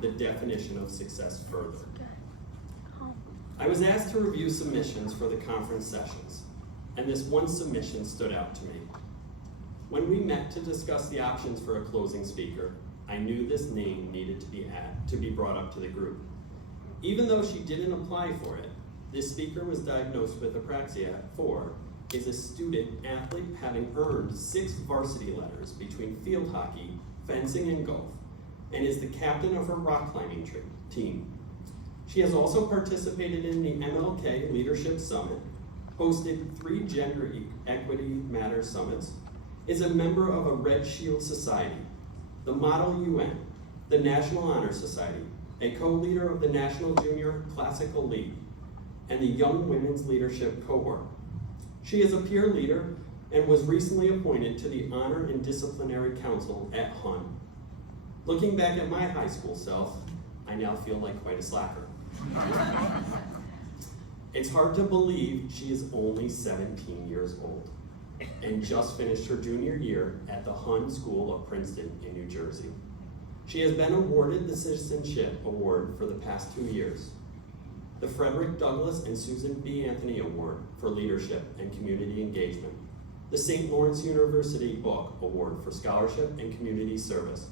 the definition of success further. I was asked to review submissions for the conference sessions, and this one submission stood out to me. When we met to discuss the options for a closing speaker, I knew this name needed to be brought up to the group. Even though she didn't apply for it, this speaker was diagnosed with apraxia at 4, is a student athlete having earned 6 varsity letters between field hockey, fencing, and golf, and is the captain of her rock climbing team. She has also participated in the MLK Leadership Summit, hosted 3 Gender Equity Matters Summits, is a member of a Red Shield Society, the Model UN, the National Honor Society, a co-leader of the National Junior Classical League, and the Young Women's Leadership Cohort. She is a peer leader and was recently appointed to the Honor and Disciplinary Council at HUN. Looking back at my high school self, I now feel like quite a slacker. It's hard to believe she is only 17 years old and just finished her junior year at the HUN School of Princeton in New Jersey. She has been awarded the Citizenship Award for the past 2 years, the Frederick Douglass and Susan B. Anthony Award for Leadership and Community Engagement, the St. Lawrence University Book Award for Scholarship and Community Service,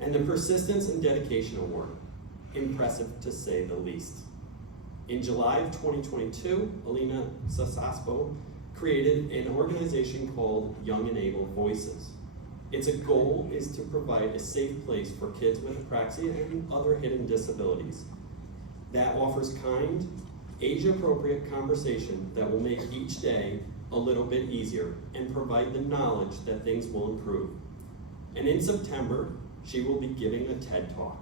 and the Persistence and Dedication Award. Impressive to say the least. In July of 2022, Alina Sasaspo created an organization called Young and Able Voices. Its goal is to provide a safe place for kids with apraxia and other hidden disabilities that offers kind, age-appropriate conversation that will make each day a little bit easier and provide the knowledge that things will improve. And in September, she will be giving a TED Talk.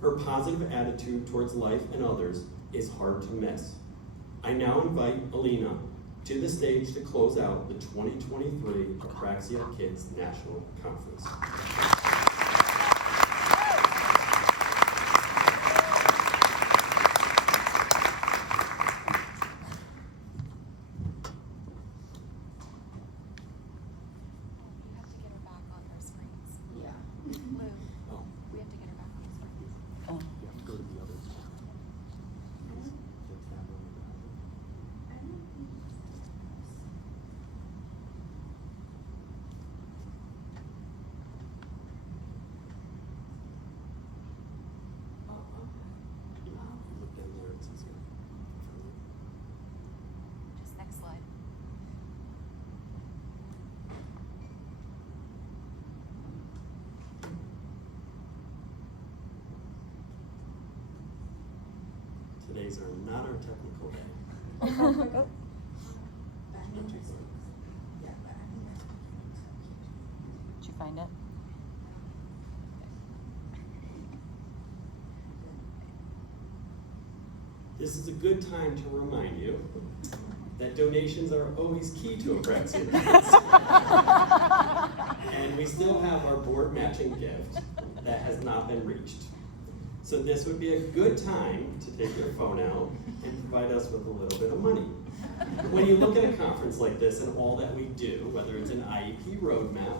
Her positive attitude towards life and others is hard to miss. I now invite Alina to the stage to close out the 2023 Apraxia Kids National Conference. Today's are not our technical day. Did you find it? This is a good time to remind you that donations are always key to Apraxia Kids. And we still have our board matching gift that has not been reached. So this would be a good time to take your phone out and provide us with a little bit of money. When you look at a conference like this and all that we do, whether it's an IEP roadmap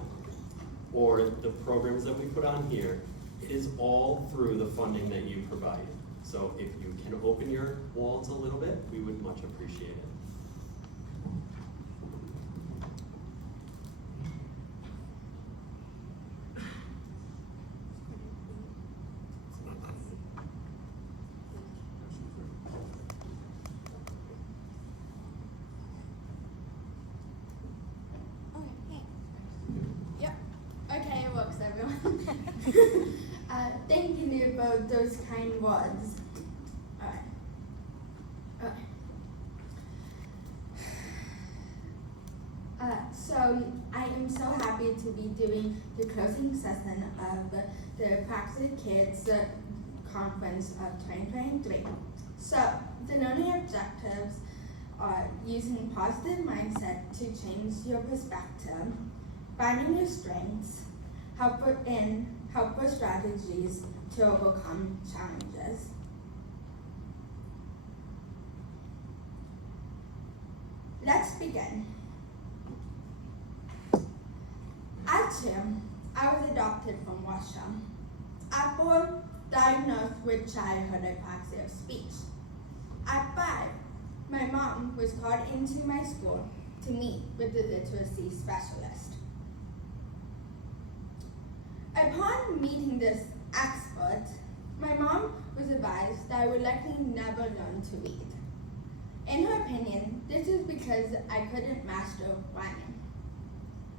or the programs that we put on here, it is all through the funding that you provide. So if you can open your wallets a little bit, we would much appreciate it. Thank you for those kind words. So I am so happy to be doing the closing session of the Apraxia Kids Conference of 2023. So the learning objectives are using positive mindset to change your perspective, finding your strengths, helpful strategies to overcome challenges. Let's begin. At 2, I was adopted from Russia. At 4, diagnosed with childhood apraxia of speech. At 5, my mom was called into my school to meet with the literacy specialist. Upon meeting this expert, my mom was advised that I would likely never learn to read. In her opinion, this is because I couldn't master rhyming.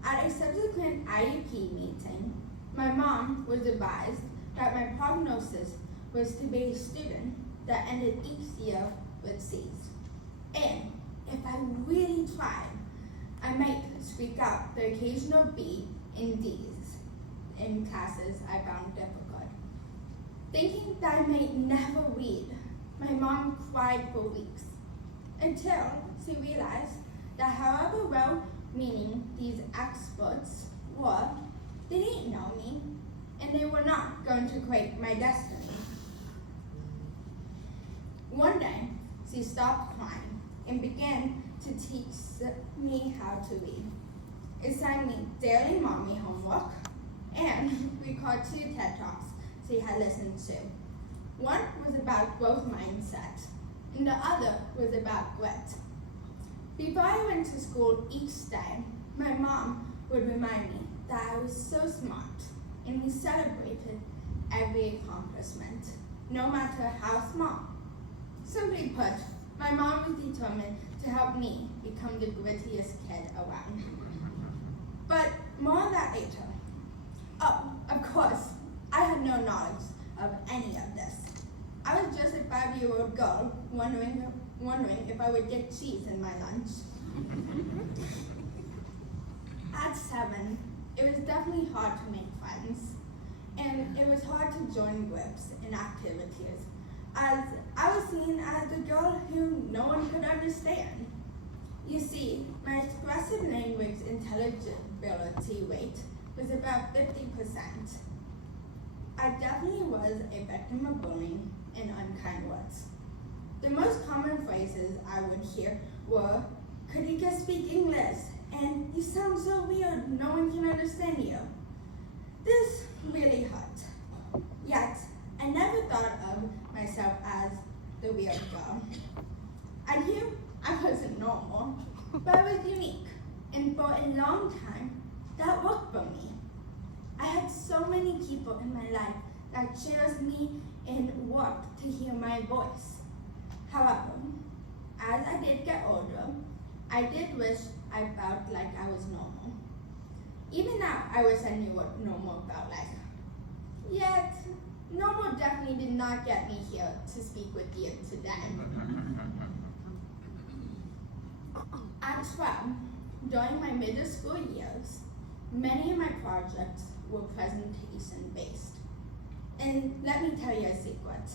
At a subsequent IEP meeting, my mom was advised that my prognosis was to be a student that ended each year with C's. And if I really tried, I might squeak out the occasional B and D's in classes I found difficult. Thinking that I might never read, my mom cried for weeks until she realized that however well-meaning these experts were, they didn't know me, and they were not going to create my destiny. One day, she stopped crying and began to teach me how to read. Assigned me daily mommy homework and recalled 2 TED Talks she had listened to. One was about growth mindset, and the other was about grit. Before I went to school each day, my mom would remind me that I was so smart, and we celebrated every accomplishment, no matter how small. Simply put, my mom was determined to help me become the grittiest kid around. But more on that later. Oh, of course, I had no knowledge of any of this. I was just a 5-year-old girl wondering if I would get cheese in my lunch. At 7, it was definitely hard to make friends, and it was hard to join groups and activities, as I was seen as the girl who no one could understand. You see, my expressive language intelligibility rate was about 50%. I definitely was a victim of bullying and unkind words. The most common phrases I would hear were, "Could you just speak English?" and "You sound so weird, no one can understand you." This really hurt. Yet, I never thought of myself as the weird girl. I knew I wasn't normal, but I was unique, and for a long time, that worked for me. I had so many people in my life that cheered me and worked to hear my voice. However, as I did get older, I did wish I felt like I was normal. Even now, I wish I knew what normal felt like. Yet, normal definitely did not get me here to speak with you today. At 12, during my middle school years, many of my projects were presentation-based. And let me tell you a secret.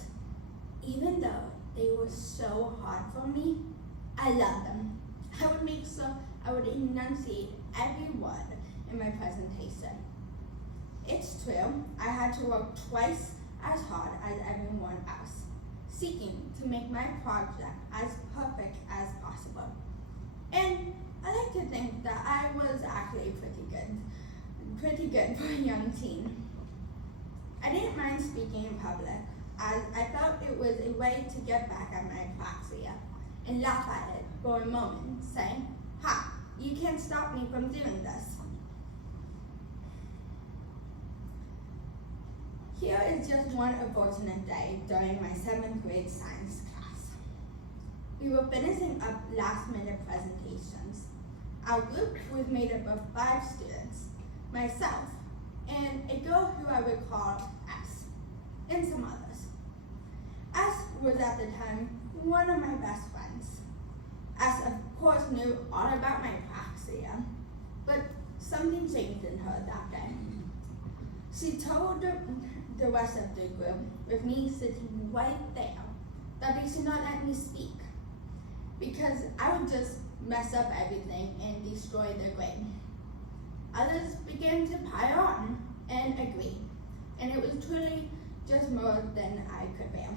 Even though they were so hard for me, I loved them. I would make sure I would enunciate every word in my presentation. It's true, I had to work twice as hard as everyone else, seeking to make my project as perfect as possible. And I like to think that I was actually pretty good for a young teen. I didn't mind speaking in public, as I felt it was a way to get back at my apraxia and laugh at it for a moment, saying, "Ha, you can't stop me from doing this." Here is just one unfortunate day during my 7th grade science class. We were finishing up last-minute presentations. Our group was made up of 5 students, myself, and a girl who I would call S, and some others. S was at the time one of my best friends. S, of course, knew all about my apraxia, but something changed in her that day. She told the rest of the group, with me sitting right there, that they should not let me speak, because I would just mess up everything and destroy their grade. Others began to pile on and agree, and it was truly just more than I could bear.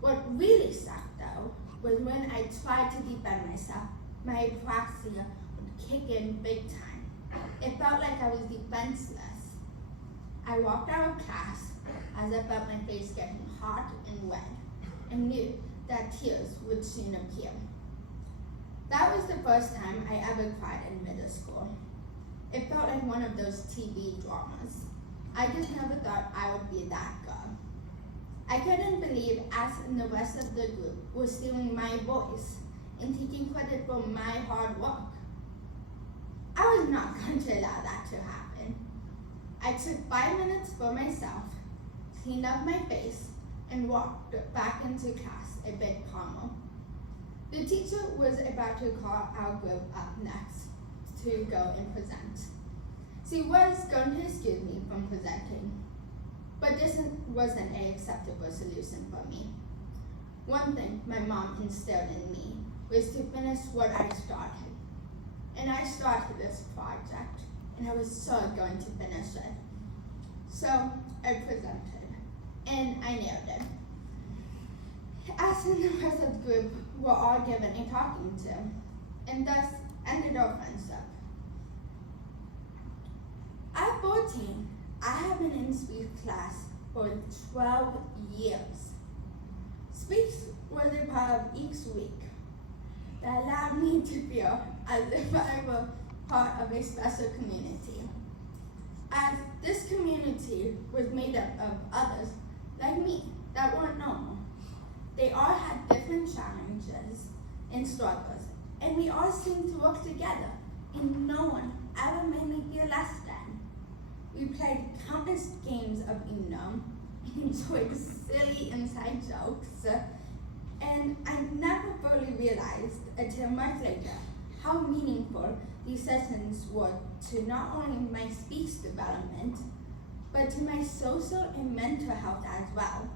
What really sucked, though, was when I tried to defend myself, my apraxia would kick in big time. It felt like I was defenseless. I walked out of class as I felt my face getting hot and wet and knew that tears would soon appear. That was the first time I ever cried in middle school. It felt like one of those TV dramas. I just never thought I would be that girl. I couldn't believe us and the rest of the group were stealing my voice and taking credit for my hard work. I was not going to allow that to happen. I took 5 minutes for myself, cleaned up my face, and walked back into class a bit calmer. The teacher was about to call our group up next to go and present. She was going to excuse me from presenting, but this wasn't an acceptable solution for me. One thing my mom instilled in me was to finish what I started. And I started this project, and I was so going to finish it. So I presented, and I nailed it. Us and the rest of the group were all given a talking to, and thus ended our friendship. At 14, I have been in speech class for 12 years. Speech was a part of each week that allowed me to feel as if I were part of a special community. As this community was made up of others like me that weren't normal. They all had different challenges and struggles, and we all seemed to work together, and no one ever made me feel less than. We played countless games of Uno, enjoyed silly inside jokes, and I never fully realized until much later how meaningful these sessions were to not only my speech development, but to my social and mental health as well.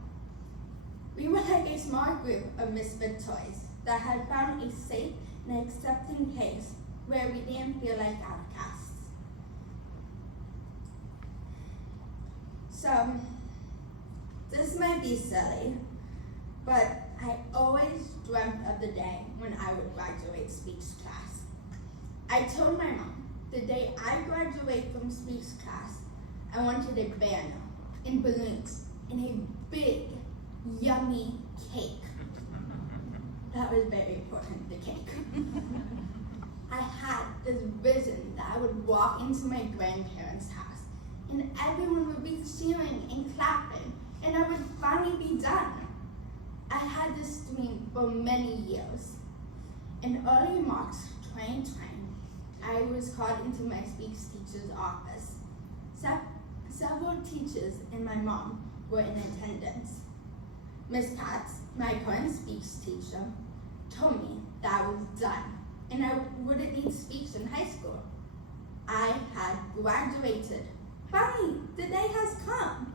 We were like a small group of misfit toys that had found a safe and accepting place where we didn't feel like outcasts. So, this might be silly, but I always dreamt of the day when I would graduate speech class. I told my mom the day I graduate from speech class, I wanted a banner and balloons and a big, yummy cake. That was very important, the cake. I had this vision that I would walk into my grandparents' house and everyone would be cheering and clapping, and I would finally be done. I had this dream for many years. In early March 2020, I was called into my speech teacher's office. Several teachers and my mom were in attendance. Miss Katz, my current speech teacher, told me that I was done and I wouldn't need speech in high school. I had graduated. Finally, the day has come.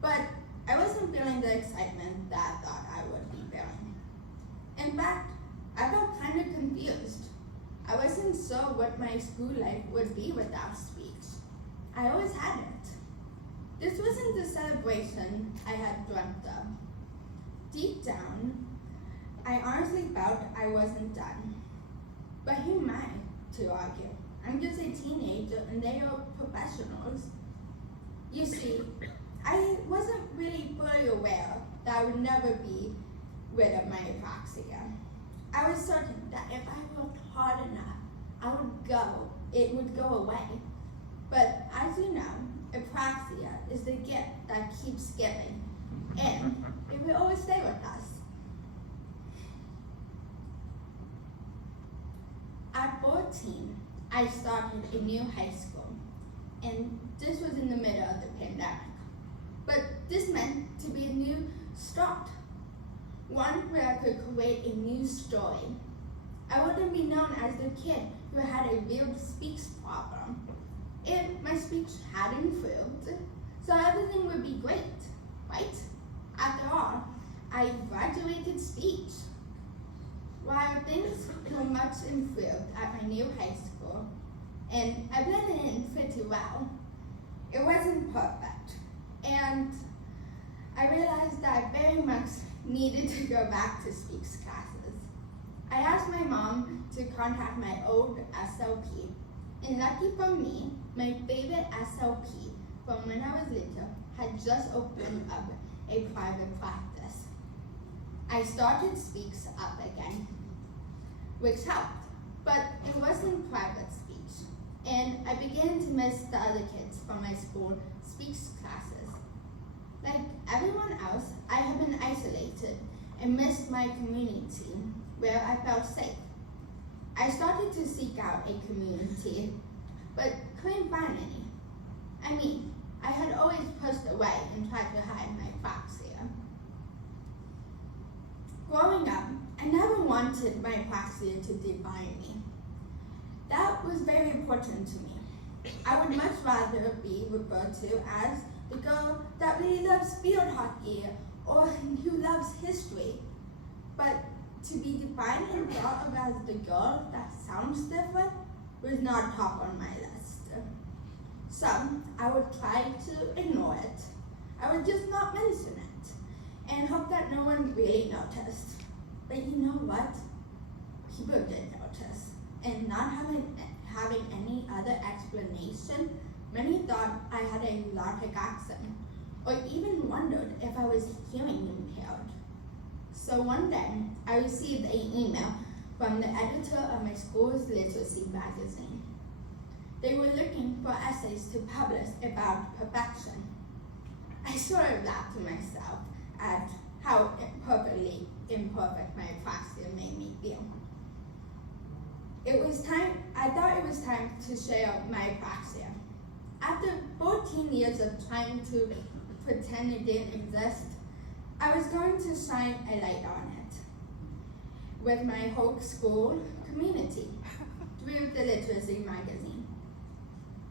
But I wasn't feeling the excitement that I thought I would be feeling. In fact, I felt kind of confused. I wasn't sure what my school life would be without speech. I always had it. This wasn't the celebration I had dreamt of. Deep down, I honestly felt I wasn't done. But who am I to argue? I'm just a teenager and they are professionals. You see, I wasn't really fully aware that I would never be rid of my apraxia. I was certain that if I worked hard enough, it would go away. But as you know, apraxia is the gift that keeps giving, and it will always stay with us. At 14, I started a new high school, and this was in the middle of the pandemic. But this meant to be a new start, one where I could create a new story. I wouldn't be known as the kid who had a real speech problem. If my speech had improved, so everything would be great, right? After all, I graduated speech. While things were much improved at my new high school, and I blended in pretty well, it wasn't perfect. And I realized that I very much needed to go back to speech classes. I asked my mom to contact my old SLP, and lucky for me, my favorite SLP from when I was little had just opened up a private practice. I started Speaks Up again, which helped, but it wasn't private speech, and I began to miss the other kids from my school speech classes. Like everyone else, I have been isolated and missed my community where I felt safe. I started to seek out a community, but couldn't find any. I mean, I had always pushed away and tried to hide my apraxia. Growing up, I never wanted my apraxia to define me. That was very important to me. I would much rather be referred to as the girl that really loves field hockey or who loves history. But to be defined and thought of as the girl that sounds different was not top on my list. So I would try to ignore it. I would just not mention it and hope that no one really noticed. But you know what? People did notice, and not having any other explanation, many thought I had a Lartic accent, or even wondered if I was hearing impaired. So one day, I received an email from the editor of my school's literacy magazine. They were looking for essays to publish about perfection. I sort of laughed to myself at how perfectly imperfect my apraxia made me feel. I thought it was time to share my apraxia. After 14 years of trying to pretend it didn't exist, I was going to shine a light on it with my whole school community through the literacy magazine.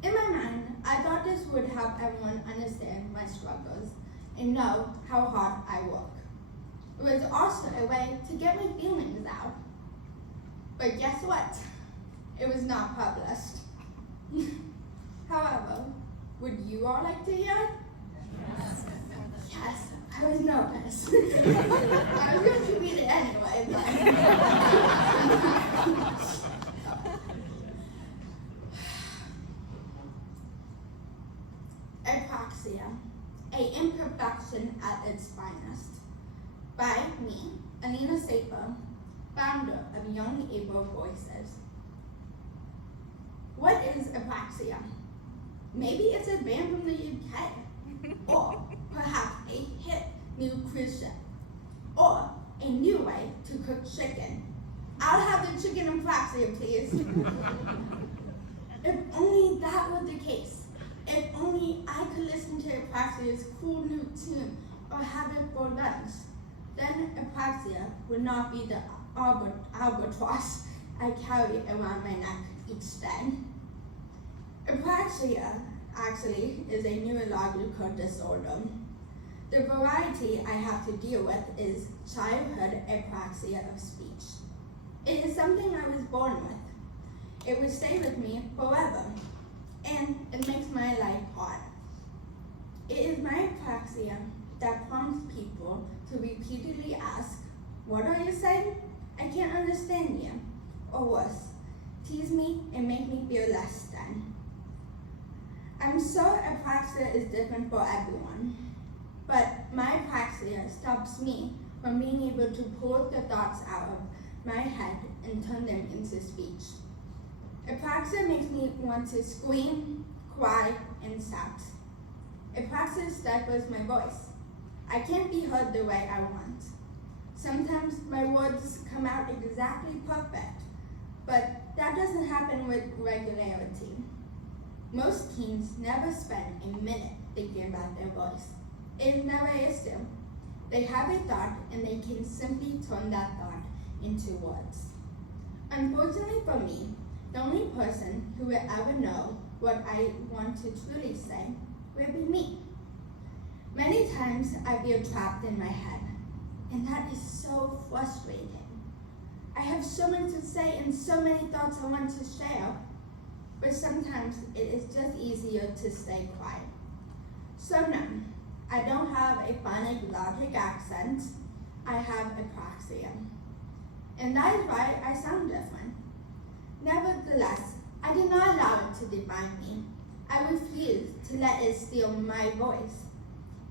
In my mind, I thought this would help everyone understand my struggles and know how hard I work. It was also a way to get my feelings out. But guess what? It was not published. However, would you all like to hear it? Yes. Yes, I was nervous. I was going to read it anyway, but Apraxia, a imperfection at its finest. By me, Alina Saper, founder of Young Able Voices. What is apraxia? Maybe it's a band from the UK, or perhaps a hip new cruise ship, or a new way to cook chicken. I'll have the chicken apraxia, please. If only that were the case. If only I could listen to apraxia's cool new tune or have it for lunch, then apraxia would not be the albatross I carry around my neck each day. Apraxia actually is a neurological disorder. The variety I have to deal with is childhood apraxia of speech. It is something I was born with. It will stay with me forever, and it makes my life hard. It is my apraxia that prompts people to repeatedly ask, "What are you saying? I can't understand you." Or worse, tease me and make me feel less than. I'm sure apraxia is different for everyone, but my apraxia stops me from being able to pull the thoughts out of my head and turn them into speech. Apraxia makes me want to scream, cry, and shout. Apraxia stifles my voice. I can't be heard the way I want. Sometimes my words come out exactly perfect, but that doesn't happen with regularity. Most teens never spend a minute thinking about their voice. It never is them. They have a thought and they can simply turn that thought into words. Unfortunately for me, the only person who will ever know what I want to truly say will be me. Many times I feel trapped in my head, and that is so frustrating. I have so much to say and so many thoughts I want to share, but sometimes it is just easier to stay quiet. So no, I don't have a phonic logic accent, I have apraxia. And that is why I sound different. Nevertheless, I did not allow it to define me. I refused to let it steal my voice.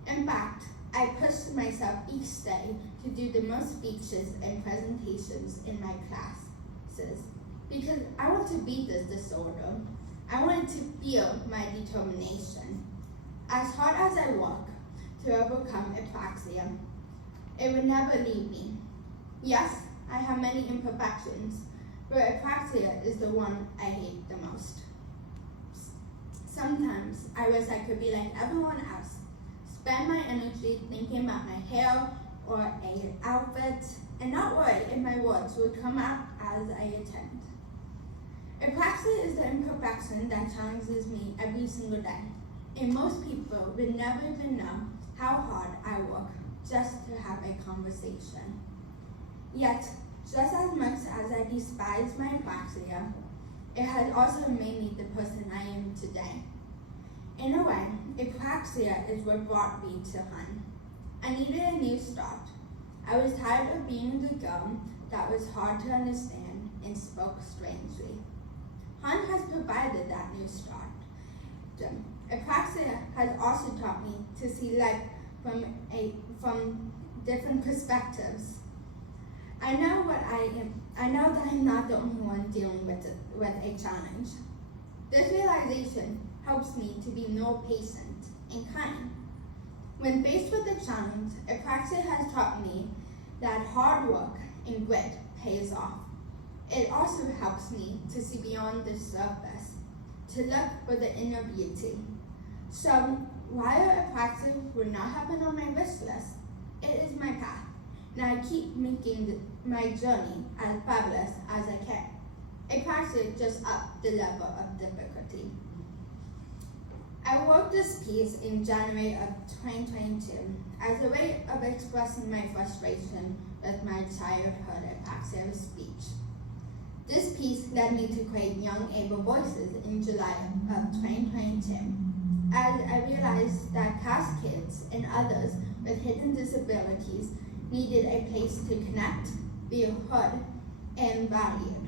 In fact, I pushed myself each day to do the most speeches and presentations in my classes because I want to beat this disorder. I wanted to feel my determination. As hard as I work to overcome apraxia, it would never leave me. Yes, I have many imperfections, but apraxia is the one I hate the most. Sometimes I wish I could be like everyone else, spend my energy thinking about my hair or an outfit, and not worry if my words would come out as I attend. Apraxia is the imperfection that challenges me every single day, and most people would never even know how hard I work just to have a conversation. Yet, just as much as I despise my apraxia, it has also made me the person I am today. In a way, apraxia is what brought me to Hun. I needed a new start. I was tired of being the girl that was hard to understand and spoke strangely. Hun has provided that new start. Apraxia has also taught me to see life from different perspectives. I know that I'm not the only one dealing with a challenge. This realization helps me to be more patient and kind. When faced with a challenge, apraxia has taught me that hard work and grit pays off. It also helps me to see beyond the surface, to look for the inner beauty. So, while apraxia would not have been on my wish list, it is my path, and I keep making my journey as fabulous as I can. Apraxia just upped the level of difficulty. I wrote this piece in January of 2022 as a way of expressing my frustration with my childhood apraxia speech. This piece led me to create Young Able Voices in July of 2022, as I realized that CAS kids and others with hidden disabilities needed a place to connect, be heard, and valued.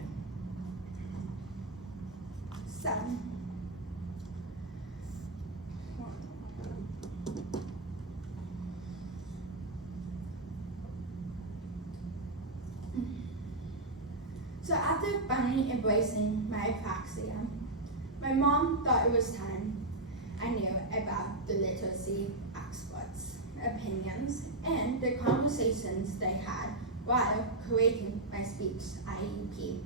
So after finally embracing my apraxia, my mom thought it was time I knew about the literacy experts' opinions and the conversations they had while creating my speech IEP.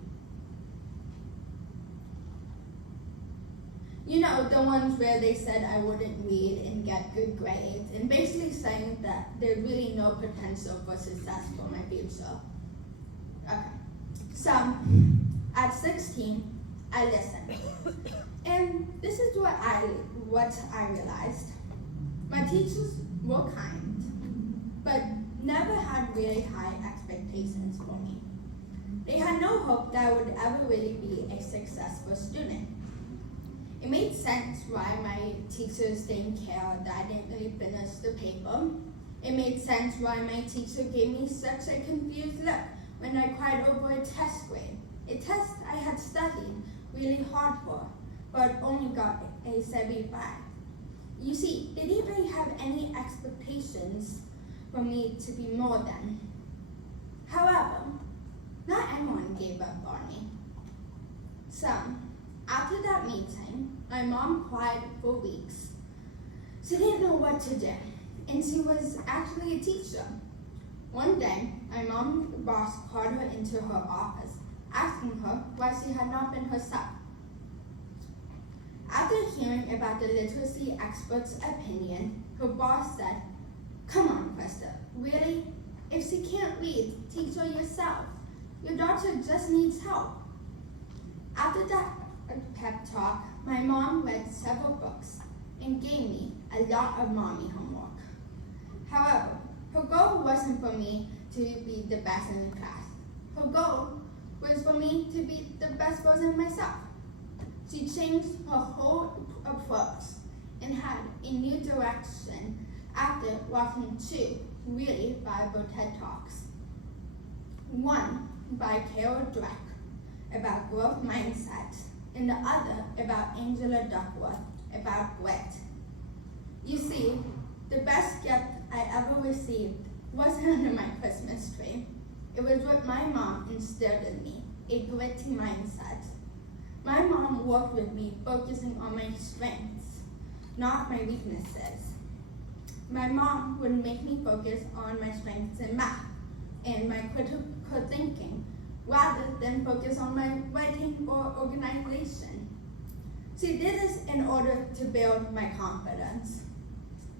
You know, the ones where they said I wouldn't read and get good grades, and basically saying that there's really no potential for success for my future. Okay. So, at 16, I listened. And this is what I realized. My teachers were kind, but never had really high expectations for me. They had no hope that I would ever really be a successful student. It made sense why my teachers didn't care that I didn't really finish the paper. It made sense why my teacher gave me such a confused look when I cried over a test grade. A test I had studied really hard for, but only got a 75. You see, they didn't really have any expectations for me to be more than. However, not everyone gave up on me. So, after that meeting, my mom cried for weeks. She didn't know what to do, and she was actually a teacher. One day, my mom's boss called her into her office, asking her why she had not been herself. After hearing about the literacy expert's opinion, her boss said, "Come on, Krista, really? If she can't read, teach her yourself. Your daughter just needs help." After that pep talk, my mom read several books and gave me a lot of mommy homework. However, her goal wasn't for me to be the best in the class. Her goal was for me to be the best version of myself. She changed her whole approach and had a new direction after watching 2 really valuable TED Talks. One by Carol Dweck about growth mindset, and the other about Angela Duckworth about grit. You see, The best gift I ever received wasn't under my Christmas tree. It was what my mom instilled in me, a gritty mindset. My mom worked with me focusing on my strengths, not my weaknesses. My mom would make me focus on my strengths in math and my critical thinking, rather than focus on my writing or organization. She did this in order to build my confidence.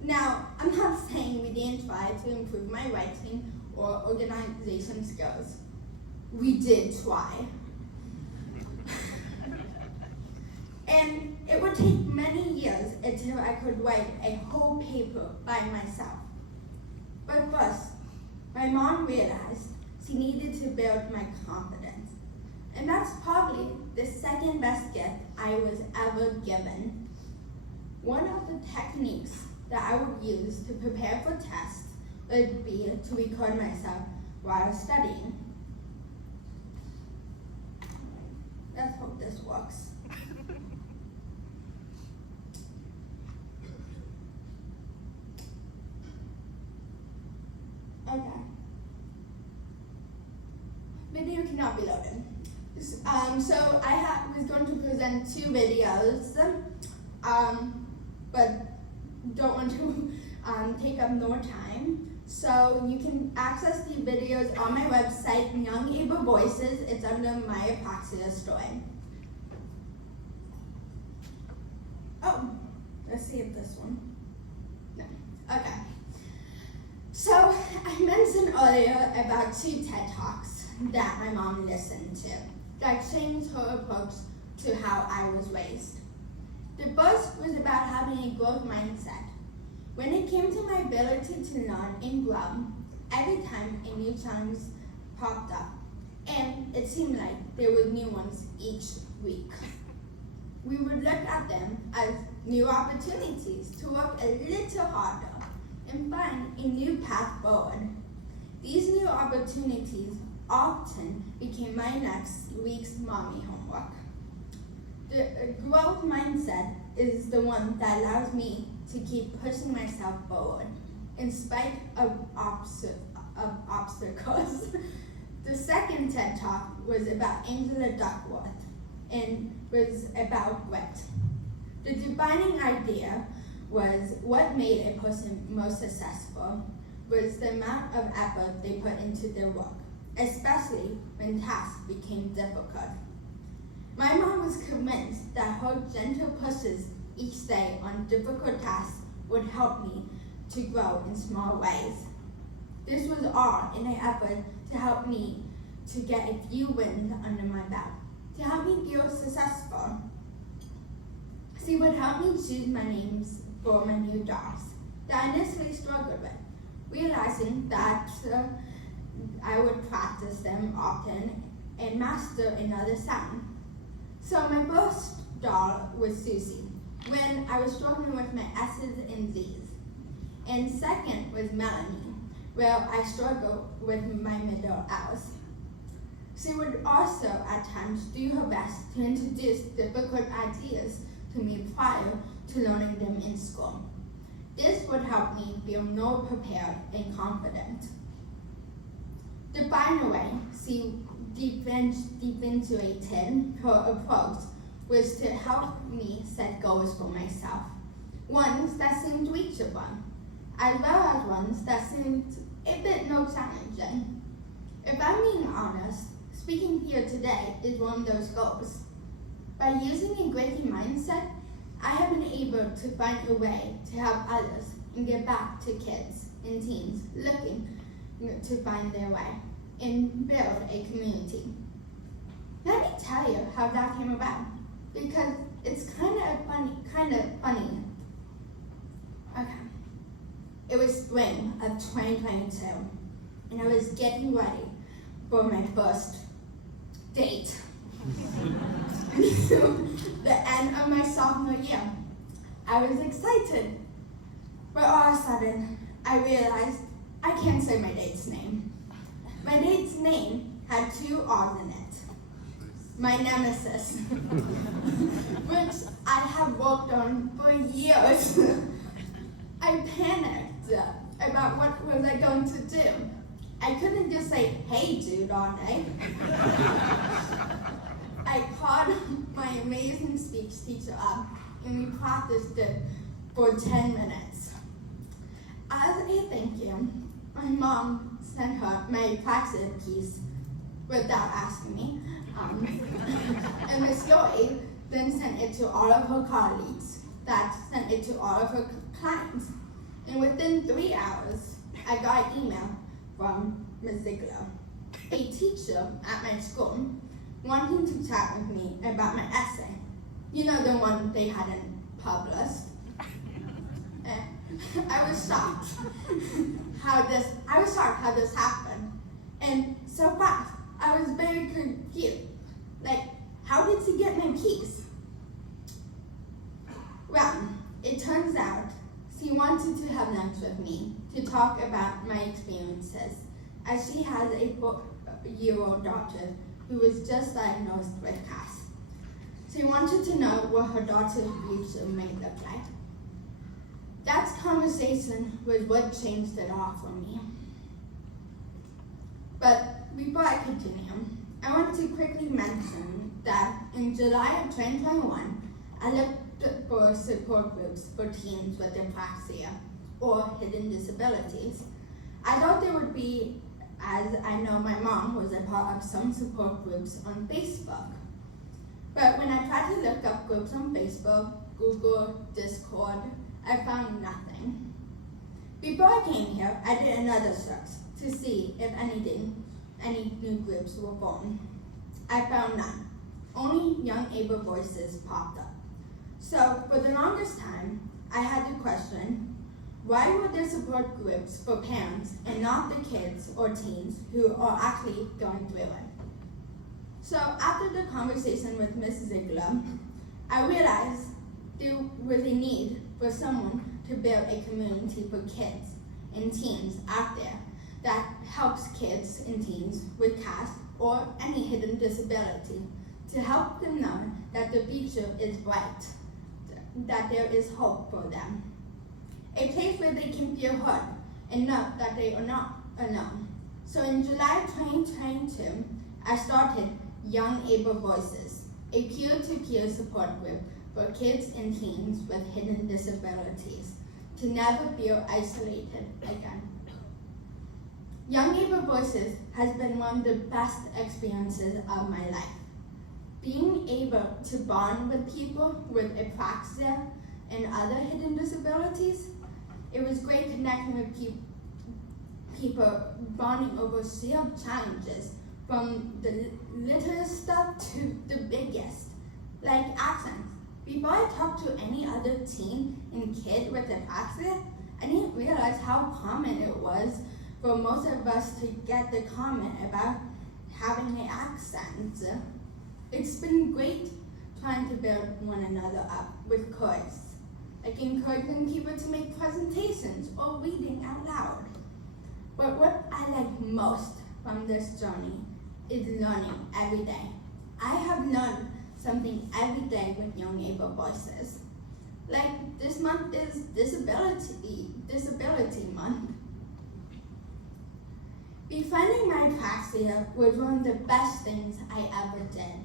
Now, I'm not saying we didn't try to improve my writing or organization skills. We did try. And it would take many years until I could write a whole paper by myself. But first, my mom realized she needed to build my confidence. And that's probably the second best gift I was ever given. One of the techniques that I would use to prepare for tests would be to record myself while studying. Let's hope this works. Okay. Video cannot be loaded. So I was going to present 2 videos, but don't want to take up more time. So you can access the videos on my website, Young Able Voices. It's under my Apraxia story. Oh, let's see if this one. No. Okay. So I mentioned earlier about 2 TED Talks that my mom listened to that changed her approach to how I was raised. The first was about having a growth mindset. When it came to my ability to learn and grow, every time a new challenge popped up, and it seemed like there were new ones each week, we would look at them as new opportunities to work a little harder and find a new path forward. These new opportunities often became my next week's mommy homework. The growth mindset is the one that allows me to keep pushing myself forward in spite of obstacles. The second TED Talk was about Angela Duckworth and was about grit. The defining idea was what made a person most successful was the amount of effort they put into their work, especially when tasks became difficult. My mom was convinced that her gentle pushes each day on difficult tasks would help me to grow in small ways. This was all in an effort to help me to get a few wins under my belt, to help me feel successful. She would help me choose my names for my new dogs that I initially struggled with, realizing that I would practice them often and master another sound. So my first dog was Susie, when I was struggling with my S's and Z's. And second was Melanie, where I struggled with my middle L's. She would also at times do her best to introduce difficult ideas to me prior to learning them in school. This would help me feel more prepared and confident. The final way she differentiated her approach was to help me set goals for myself, ones that seemed reachable, as well as ones that seemed a bit more challenging. If I'm being honest, speaking here today is one of those goals. By using a gritty mindset, I have been able to find a way to help others and give back to kids and teens looking to find their way and build a community. Let me tell you how that came about, because it's kind of funny. Okay. It was spring of 2022, and I was getting ready for my first date. The end of my sophomore year. I was excited, but all of a sudden, I realized I can't say my date's name. My date's name had 2 R's in it. My nemesis, which I have worked on for years. I panicked about what was I going to do. I couldn't just say, "Hey, dude," all day. I called my amazing speech teacher up and we practiced it for 10 minutes. As a thank you, my mom sent her my Apraxia piece without asking me. And Miss Joy then sent it to all of her colleagues, that sent it to all of her clients. And within 3 hours, I got an email from Ms. Ziegler, a teacher at my school, wanting to chat with me about my essay. You know, the one they hadn't published. I was shocked how this happened. And so fast, I was very confused. Like, how did she get my piece? Well, it turns out she wanted to have lunch with me to talk about my experiences, as she has a 4-year-old daughter who was just diagnosed with CAS. She wanted to know what her daughter's future might look like. That conversation was what changed it all for me. But before I continue, I want to quickly mention that in July of 2021, I looked for support groups for teens with apraxia or hidden disabilities. I thought there would be, as I know my mom was a part of some support groups on Facebook. But when I tried to look up groups on Facebook, Google, Discord, I found nothing. Before I came here, I did another search to see if any new groups were born. I found none. Only Young Able Voices popped up. So for the longest time, I had to question, why were there support groups for parents and not the kids or teens who are actually going through it? So after the conversation with Ms. Ziegler, I realized there was a need for someone to build a community for kids and teens out there that helps kids and teens with CAS or any hidden disability to help them know that the future is bright, that there is hope for them. A place where they can feel heard and know that they are not alone. So in July 2022, I started Young Able Voices, a peer-to-peer support group for kids and teens with hidden disabilities to never feel isolated again. Young Able Voices has been one of the best experiences of my life. Being able to bond with people with apraxia and other hidden disabilities, it was great connecting with people bonding over shared challenges, from the littlest stuff to the biggest, like accents. Before I talked to any other teen and kid with apraxia, I didn't realize how common it was for most of us to get the comment about having an accent. It's been great trying to build one another up with course, like encouraging people to make presentations or reading out loud. But what I like most from this journey is learning every day. I have learned something every day with Young Able Voices. Like this month is Disability Month. Befriending my apraxia was one of the best things I ever did.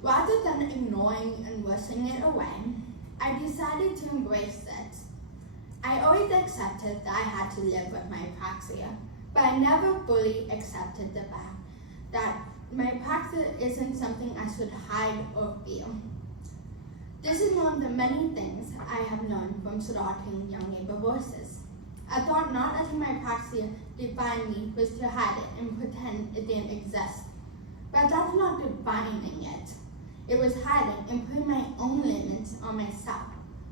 Rather than ignoring and wishing it away, I decided to embrace it. I always accepted that I had to live with my apraxia, but I never fully accepted the fact that my apraxia isn't something I should hide or feel. This is one of the many things I have learned from starting Young Able Voices. I thought not letting my apraxia define me was to hide it and pretend it didn't exist. But that's not defining it. It was hiding and putting my own limits on myself.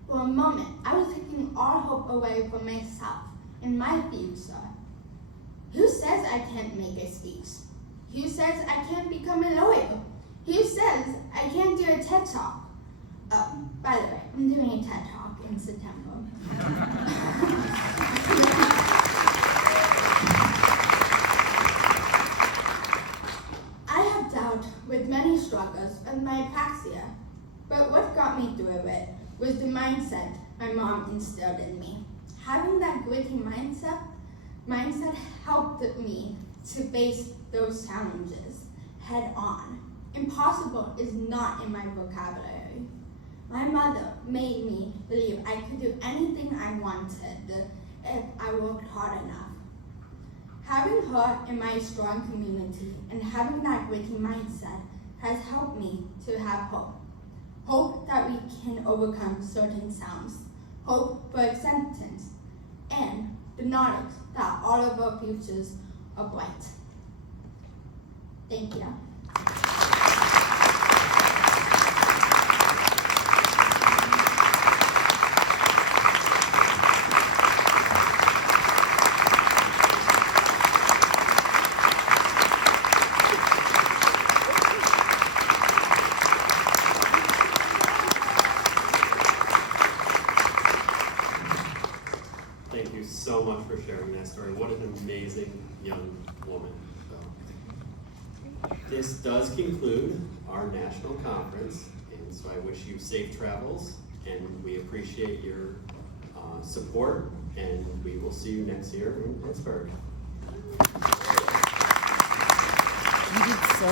For a moment, I was taking all hope away from myself and my future. Who says I can't make a speech? Who says I can't become a lawyer? Who says I can't do a TED Talk? By the way, I'm doing a TED Talk in September. I have dealt with many struggles with my apraxia, but what got me through it was the mindset my mom instilled in me. Having that gritty mindset helped me to face those challenges head on. Impossible is not in my vocabulary. My mother made me believe I could do anything I wanted if I worked hard enough. Having her in my strong community and having that gritty mindset has helped me to have hope. Hope that we can overcome certain sounds. Hope for acceptance. And the knowledge that all of our futures are bright. Thank you. Thank you so much for sharing that story. What an amazing young woman. So, this does conclude our national conference, and so I wish you safe travels, and we appreciate your support, and we will see you next year in Pittsburgh. You did so